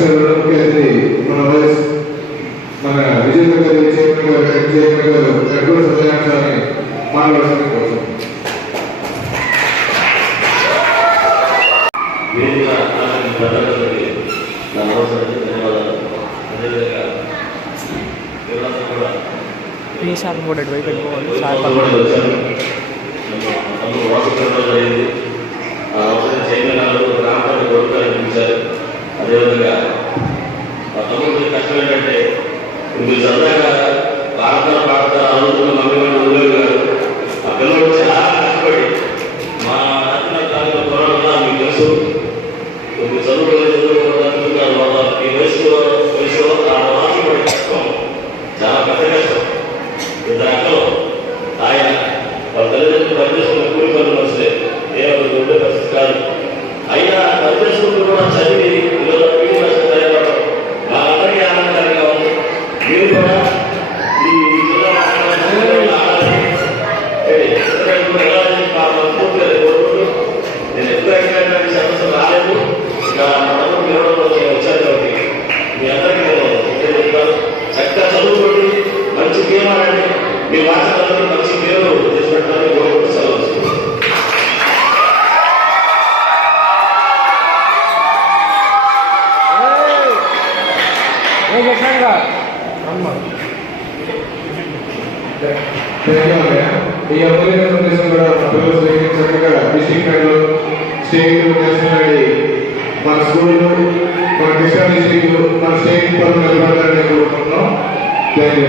మన వైఎస్ మన చైర్మన్ గారు చైర్మన్ గారు రెడ్డి సత్యనారాయణ అదేవిధంగా వీళ్ళందరూ కూడా ఈ సార్ కూడా అటువైపు వెళ్ళిపోవాలి. సార్ అదేవిధంగా మా తమ్ముడికి కష్టం ఏంటంటే మీరు సరదాగా పాడతా పాడతా ఆలోచన మమ్మీ వాళ్ళు గారు ఆ పిల్లలు చాలా కష్టపడి మా నాన్న కాలంలో పోరాడుతున్నా మీకు తెలుసు. కొన్ని చదువులు చదువుకుంటున్నారు వాళ్ళ ఈ వయసులో వయసులో ఆ మాటలు కష్టం. చాలా పెద్ద కష్టం. ఇద్దరు అక్కలు ఆయన వాళ్ళ తల్లిదండ్రులు పనిచేసుకున్న కూలి పనులు వస్తే ఏ ఉండే పరిస్థితి కాదు. అయినా పనిచేసుకుంటూ కూడా చదివి మీ వాచకాలను మంచి పేరు చేసి పెట్టడానికి కోరుకుంటూ సెలవు ఈ అమూల్యమైన సందేశం కూడా పిల్లలు స్వీకరించగా డిస్ట్రిక్ట్ స్టేట్ నేషనల్ ఆడి మన స్కూళ్ళు మన డిస్ట్రిక్ట్ మన స్టేట్ పనులు నిలబడాలని కోరుకుంటున్నాం. Thank you.